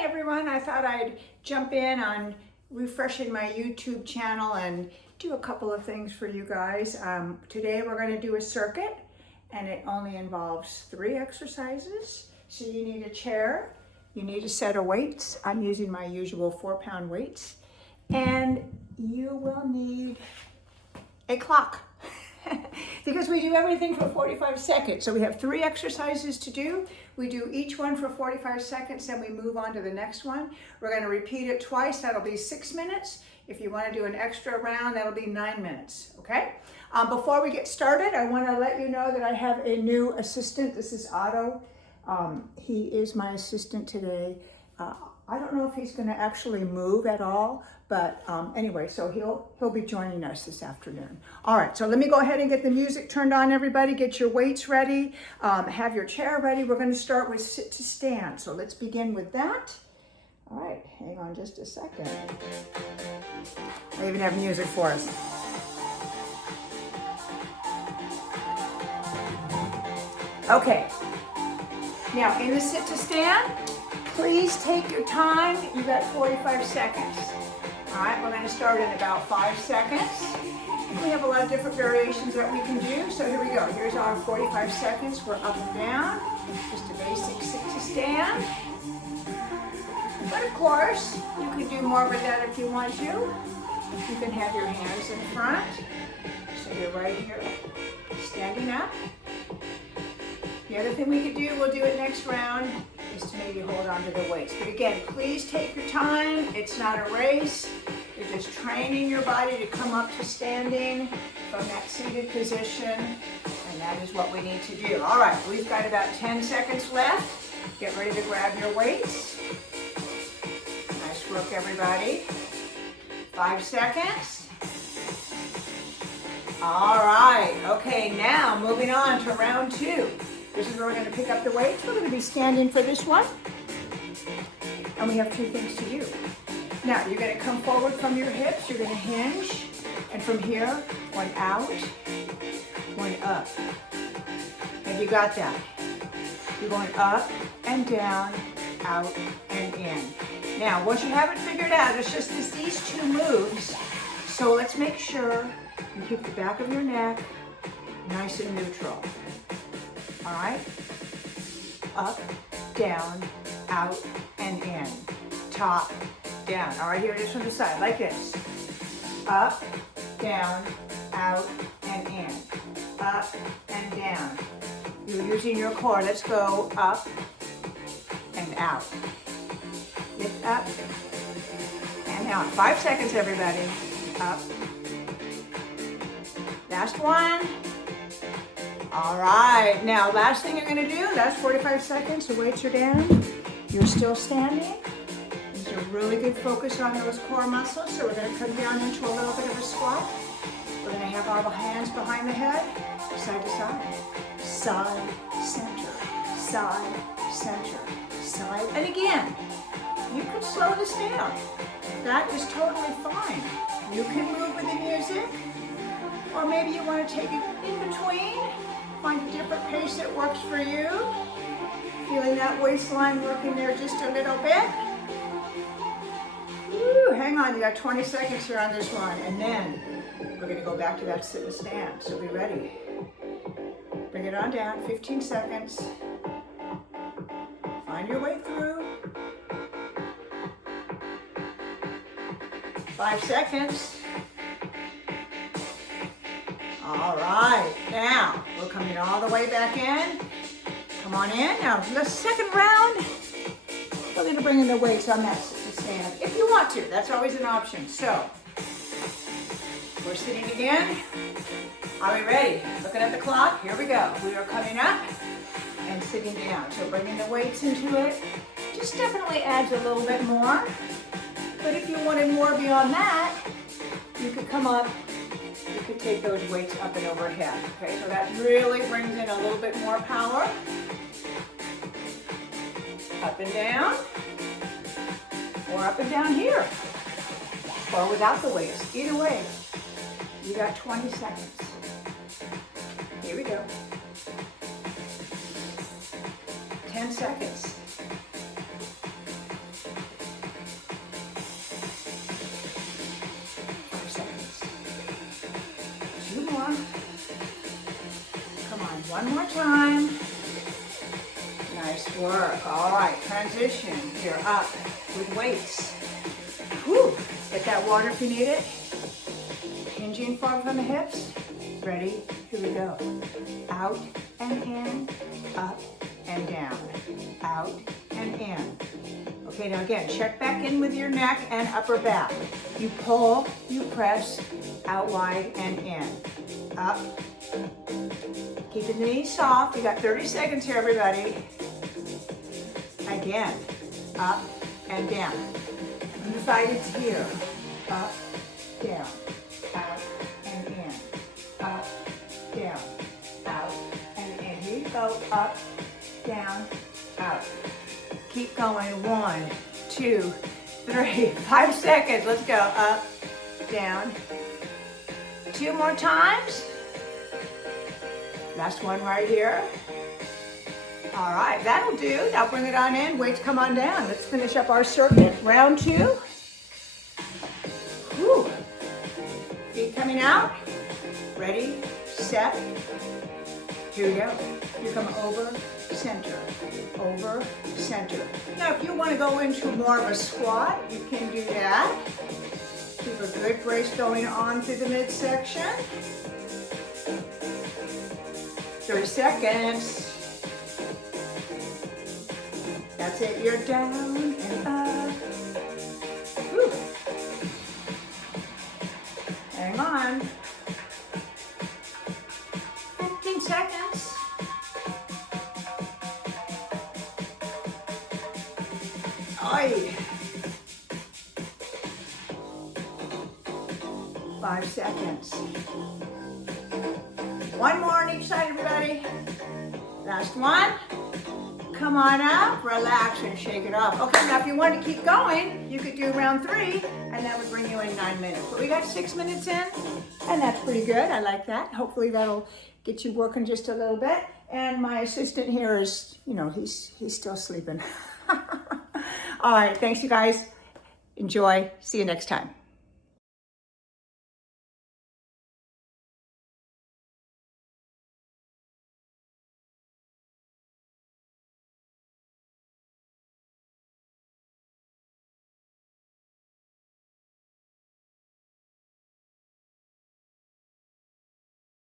Hi everyone, I thought I'd jump in on refreshing my YouTube channel and do a couple of things for you guys. Today we're going to do a circuit and it only involves 3 exercises. So you need a chair, you need a set of weights. I'm using my usual 4-pound weights, and you will need a clock. Because we do everything for 45 seconds. So we have 3 exercises to do. We do each one for 45 seconds, then we move on to the next one. We're going to repeat it twice. That'll be 6 minutes. If you want to do an extra round, that'll be 9 minutes. Okay? Before we get started, I want to let you know that I have a new assistant. This is Otto. He is my assistant today. I don't know if he's going to actually move at all, but anyway, so he'll be joining us this afternoon. All right, so let me go ahead and get the music turned on, everybody. Get your weights ready. Have your chair ready. We're going to start with sit to stand. So let's begin with that. All right, hang on just a second. I even have music for us. Okay, now in the sit to stand, please take your time. You got 45 seconds. All right, we're going to start in about 5 seconds. We have a lot of different variations that we can do. So here we go. Here's our 45 seconds. We're up and down. Just a basic sit to stand. But of course, you can do more with that if you want to. You can have your hands in front. So you're right here, standing up. The other thing we could do, we'll do it next round, is to maybe hold on to the weights. But again, please take your time. It's not a race. You're just training your body to come up to standing from that seated position. And that is what we need to do. All right, we've got about 10 seconds left. Get ready to grab your weights. Nice work, everybody. 5 seconds. All right, okay, now moving on to round 2. This is where we're going to pick up the weights. We're going to be standing for this one. And we have 2 things to do. Now, you're going to come forward from your hips. You're going to hinge. And from here, 1 out, 1 up. And you got that. You're going up and down, out and in. Now, once you have it figured out, it's just these 2 moves. So let's make sure you keep the back of your neck nice and neutral. All right, up, down, out, and in, top, down. All right, here it is from the side, like this. Up, down, out, and in, up, and down. You're using your core. Let's go up and out. Lift up and out. 5 seconds, everybody. Up. Last one. All right, now last thing you're gonna do, last 45 seconds, the weights are down. You're still standing. There's a really good focus on those core muscles, so we're gonna come down into a little bit of a squat. We're gonna have our hands behind the head, side to side. Side, center, side, center, side. And again, you could slow this down. That is totally fine. You can move with the music, or maybe you wanna take it in between. Find a different pace that works for you. Feeling that waistline working there just a little bit. Woo, hang on, you got 20 seconds here on this one. And then we're gonna go back to that sit and stand. So be ready. Bring it on down, 15 seconds. Find your way through. 5 seconds. All right, now we're coming all the way back in. Come on in. Now, the second round, we're going to bring in the weights on that sit to stand. If you want to, that's always an option. So, we're sitting again. Are we ready? Looking at the clock, here we go. We are coming up and sitting down. So bringing the weights into it just definitely adds a little bit more. But if you wanted more beyond that, you could come up. You could take those weights up and overhead. Okay, so that really brings in a little bit more power. Up and down, or up and down here, or without the weights. Either way, you got 20 seconds. Here we go. 10 seconds. One more time. Nice work. All right, transition. You're up with weights. Whew. Get that water if you need it. Hinging forward from the hips. Ready? Here we go. Out and in, up and down. Out and in. Okay, now again, check back in with your neck and upper back. You pull, you press, out wide and in. Up. Keeping the knees soft. You got 30 seconds here, everybody. Again, up and down. Unified here. Up, down, out and in. Up, down, out and in. Here you go. Up, down, out. Keep going. 1, 2, 3, 5 seconds. Let's go. Up, down. 2 more times. Last one right here. All right, that'll do. Now bring it on in. Weights come on down. Let's finish up our circuit. Round 2. Whew. Feet coming out. Ready, set. Here we go. You come over, center, over, center. Now, if you want to go into more of a squat, you can do that. Keep a good brace going on through the midsection. 30 seconds. That's it. You're down and up. Whew. Hang on. 15 seconds. Oi. 5 seconds. One more on each side, everybody. Last one. Come on up, relax and shake it off. Okay, now if you want to keep going, you could do round 3, and that would bring you in 9 minutes. But we got 6 minutes in, and that's pretty good. I like that. Hopefully that'll get you working just a little bit. And my assistant here is, you know, he's still sleeping. All right, thanks you guys. Enjoy. See you next time.